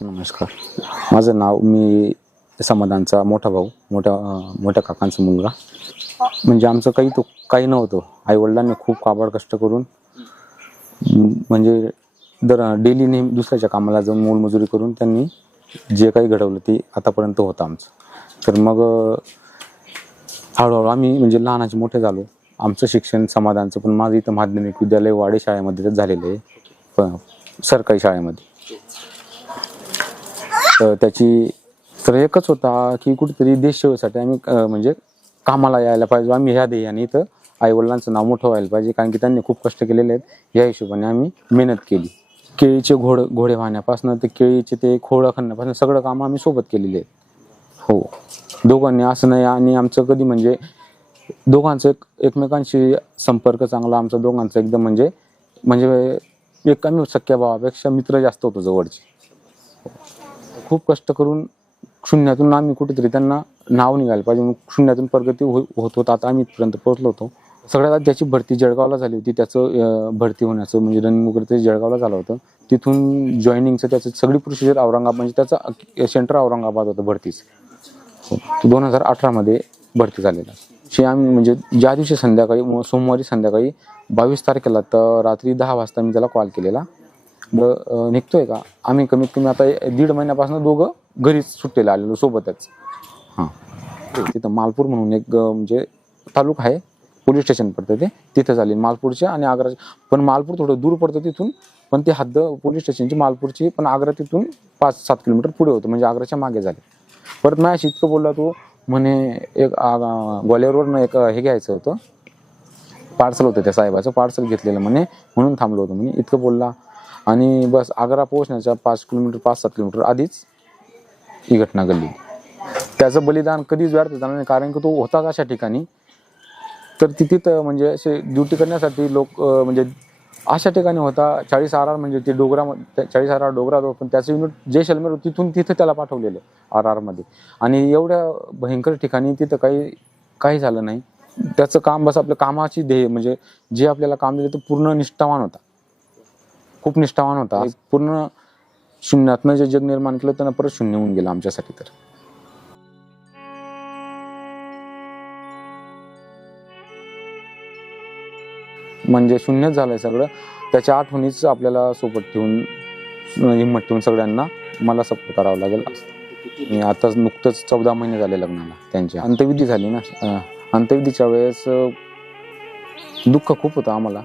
नमस्कार. माझं नाव मी समाधानचा मोठा भाऊ मोठ्या मोठ्या काकांचा मुलगा. म्हणजे आमचं काही तो काही नव्हतं. आईवडिलांनी खूप काबाड कष्ट करून म्हणजे दर डेली नेहमी दुसऱ्याच्या कामाला जाऊन मोलमजुरी करून त्यांनी जे काही घडवलं ते आतापर्यंत होतं आमचं. तर मग हळूहळू आम्ही म्हणजे लहानाचे मोठे झालो. आमचं शिक्षण समाधानचं पण माझं इथं माध्यमिक विद्यालय वाडे शाळेमध्ये झालेलं आहे. प- सरकारी शाळेमध्ये. त्याची तर एकच होता की कुठेतरी देश सेवेसाठी आम्ही म्हणजे कामाला यायला पाहिजे. आम्ही ह्या ध्येयाने इथं आईवडिलांचं नाव मोठं व्हायला पाहिजे कारण की त्यांनी खूप कष्ट केलेले आहेत. या हिशोबाने आम्ही मेहनत केली. केळीचे घोड घोडे वाहण्यापासून ते केळीचे ते खोडं खणण्यापासून सगळं काम आम्ही सोबत केलेले आहेत. हो. दोघांनी असं नाही आणि आमचं कधी म्हणजे दोघांचं एक एकमेकांशी संपर्क चांगला आमचा दोघांचा एकदम म्हणजे म्हणजे एक आम्ही सख्या भावापेक्षा मित्र जास्त होतो जवळचे. खूप कष्ट करून शून्यातून आम्ही कुठेतरी त्यांना नाव निघायला पाहिजे. मग शून्यातून प्रगती हो होत होत आता आम्ही इथपर्यंत पोहोचलो होतो. सगळ्यात आधी त्याची भरती जळगावला झाली होती. त्याचं भरती होण्याचं म्हणजे रनिंग वगैरे ते जळगावला झालं होतं. तिथून जॉईनिंगचं त्याचं सगळी प्रोसिजर औरंगाबाद म्हणजे त्याचं सेंटर औरंगाबाद होतं भरतीचं. हो. दोन हजार अठरामध्ये भरती झालेला. शे आम्ही म्हणजे ज्या दिवशी संध्याकाळी सोमवारी संध्याकाळी बावीस तारखेला तर रात्री दहा वाजता मी त्याला कॉल केलेला. निघतोय का? आम्ही कमीत कमी आता दीड महिन्यापासून दोघं घरीच सुट्टीला आलेलो सोबतच. हां. तिथं मालपूर म्हणून एक म्हणजे तालुका आहे पोलीस स्टेशन पडतं ते. तिथं झाली मालपूरच्या आणि आग्राच्या. पण मालपूर थोडं दूर पडतं तिथून पण ती हद्द पोलीस स्टेशनची मालपूरची पण आग्रा तिथून पाच सात किलोमीटर पुढे होतं म्हणजे आग्राच्या मागे झाले. परत माझ्याशी इतकं बोलला तो म्हणे एक ग्वालियरवरनं एक हे घ्यायचं होतं. पार्सल होतं त्या साहेबाचं पार्सल घेतलेलं म्हणे म्हणून थांबलो होतो म्हणे. इतकं बोलला आणि बस आग्रा पोहोचण्याच्या पाच किलोमीटर पाच सात किलोमीटर आधीच ही घटना घडली. त्याचं बलिदान कधीच व्यर्थ झालं नाही कारण की तो होताच अशा ठिकाणी. तर तिथे तिथं म्हणजे असे ड्युटी करण्यासाठी लोक म्हणजे अशा ठिकाणी होता चाळीस आर आर म्हणजे ते डोगरा चाळीस आर आर डोगरा रोड पण त्याचं युनिट जैसलमेर तिथून तिथं त्याला पाठवलेलं आर आरमध्ये आणि एवढ्या भयंकर ठिकाणी तिथं काही काही झालं नाही. त्याचं काम बस आपल्या कामाची ध्येय म्हणजे जे आपल्याला काम दिलं ते पूर्ण निष्ठावान होता. खूप निष्ठावान होता. पूर्ण शून्यातनं जे जग निर्माण केलं त्यांना परत शून्य होऊन गेलं आमच्यासाठी तर. म्हणजे शून्यच झालंय सगळं. त्याच्या आठवणीच आपल्याला सोबत ठेवून हिंमत ठेवून सगळ्यांना मला सपोर्ट करावं लागेल. मी आता नुकतंच चौदा महिने झाले लग्नाला त्यांची अंत्यविधी झाली ना. अंत्यविधीच्या वेळेस दुःख खूप होतं आम्हाला.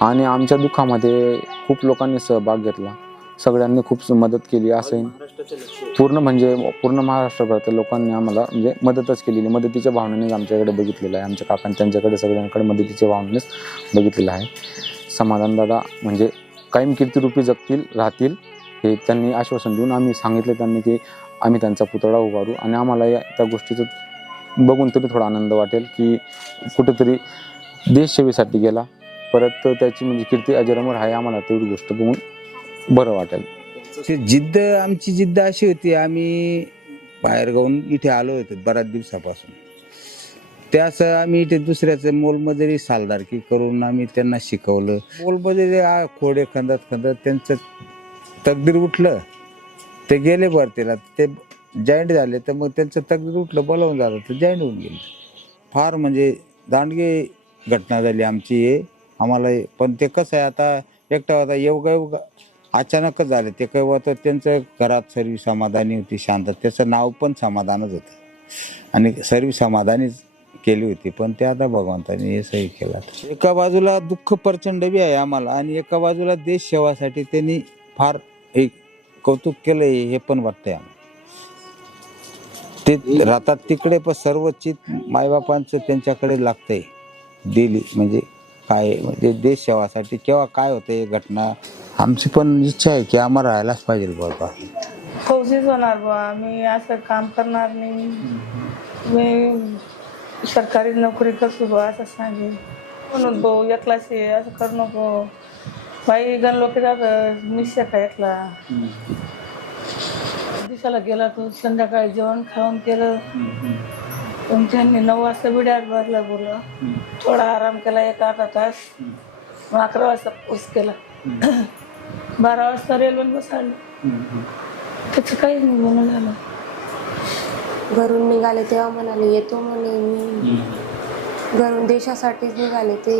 आणि आमच्या दुःखामध्ये खूप लोकांनी सहभाग घेतला. सगळ्यांनी खूप मदत केली असेल पूर्ण म्हणजे पूर्ण महाराष्ट्रभरातील लोकांनी आम्हाला म्हणजे मदतच केलेली. मदतीच्या भावनेनेच आमच्याकडे बघितलेलं आहे. आमच्या काकांनी त्यांच्याकडे सगळ्यांकडे मदतीच्या भावनेनेच बघितलेलं आहे. समाधान दादा म्हणजे कायम कीर्तिरूपी जगतील राहतील हे त्यांनी आश्वासन देऊन आम्ही सांगितलं त्यांनी की आम्ही त्यांचा पुतळा उभारू आणि आम्हाला या त्या गोष्टीचं बघून तरी थोडा आनंद वाटेल की कुठेतरी देशसेवेसाठी गेला. परत त्याची म्हणजे कीर्ती अजरामर आहे आम्हाला तेवढी गोष्ट बघून बरं वाटेल. ते जिद्द आमची जिद्द अशी होती आम्ही बाहेर गाऊन इथे आलो होतो बऱ्याच दिवसापासून. त्यास आम्ही इथे दुसऱ्याचं मोलमजुरी सालदारकी करून आम्ही त्यांना शिकवलं. मोलमजुरी आ- खोडे खंदत खंदत त्यांचं तकदीर उठलं. ते गेले भरतीला ते जॉईंट झाले तर मग त्यांचं तकदीर उठलं बोलावून झालं तर जॉईंट होऊन गेलं. फार म्हणजे दांडगे घटना झाली आमची. हे आम्हाला पण ते कसं आहे आता एकटा होता योगा योगा अचानकच झालं. ते काय होतं त्यांचं घरात सर्व समाधानी होती शांत. त्याचं नाव पण समाधानच होतं. आणि सर्व समाधानीच केली होती. पण ते आता भगवंताने हे सही केलं एका बाजूला दुःख प्रचंड बी आहे आम्हाला आणि एका बाजूला देश सेवासाठी त्यांनी फार एक कौतुक केलंय हे पण वाटतंय आम्हाला. ते राहतात तिकडे पण सर्व चित मायबापांचं त्यांच्याकडे लागतंय. डेली म्हणजे काय म्हणजे देश सेवासाठी केव्हा काय होतं घटना? आमची पण इच्छा आहे की आम्हाला राहायलाच पाहिजे बाबा. फौजीच होणार बुवा. मी असं काम करणार नाही. मी सरकारी नोकरी करतो बुवा असं सांगेन. म्हणून भाऊ एकलाच आहे असं करू नको. बाई गण लोक जात मिश्या का एकला? दिवसाला गेला तू संध्याकाळी जेवण खाऊन केलं. त्यांनी नऊ वाजता बिड्यात भरलं बोललं. थोडा आराम केला एक अर्धा तास. मग अकरा वाजता पोच केला. बारा वाजता रेल्वे बसायला त्याचं काहीच नाही म्हणून झालं घरून निघाले तेव्हा म्हणाले येतो म्हणे मी. घरून देशासाठीच निघाले ते.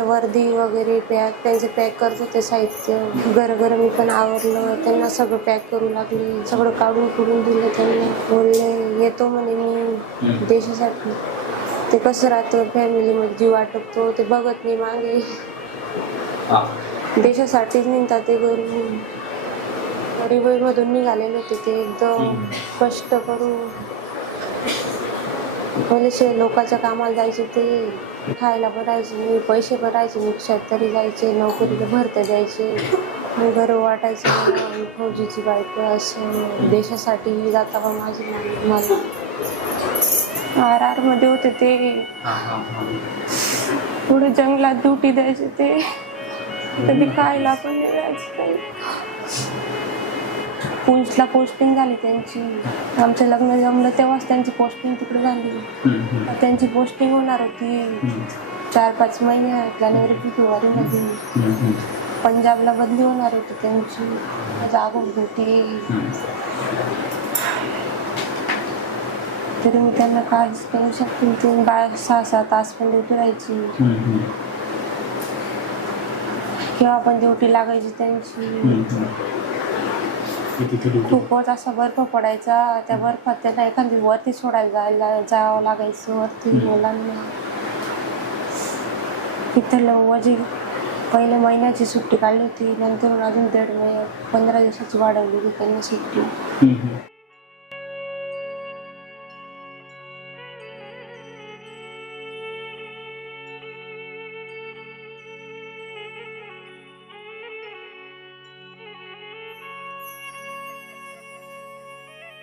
वर्दी वगैरे पॅक त्यांचे पॅक करत होते साहित्य. घर मी पण आवरलं. त्यांना सगळं पॅक करू लागले. सगळं काढून कुडून दिलं त्यांना. बोलले येतो म्हणे मी देशासाठी. ते कसं राहतं? फॅमिलीमध्ये जीव वाटपतो ते बघत नाही मागे. देशासाठीच निघतात ते घरून. मधून निघालेले होते ते एकदम कष्ट करून. लोकांच्या कामाला जायचे ते. खायला भरायचे नाही पैसे भरायचे रिक्षात तरी जायचे नोकरीला भरते द्यायचे. मी घर वाटायचं मी फौजीची बायको असं देशासाठी जाता का माझी मा- मला. आर आरमध्ये होते ते पुढे जंगलात ड्युटी द्यायचे ते. कधी खायला पण द्यायचे काही. पुलिसला पोस्टिंग झाली त्यांची. आमचं लग्न जमलं तेव्हाच त्यांची पोस्टिंग तिकडे झाली. त्यांची पोस्टिंग होणार होती. चार पाच महिने जानेवारी फेब्रुवारीमध्ये पंजाबला बदली होणार होती त्यांची. जाग होत होती तरी मी त्यांना काळजीच करू शकते ते बाय सहा सहा तास पण ड्युटी राहायची. केव्हा पण ड्युटी लागायची त्यांची. खूपच असा बर्फ पडायचा त्या बर्फात त्यांना एखादी वरती सोडायला जायला जावं लागायचं वरती मुलांना तिथं वजी पहिले महिन्याची सुट्टी काढली होती नंतर अजून दीड महिन्यात पंधरा दिवसाची वाढवली होती त्यांनी सुट्टी.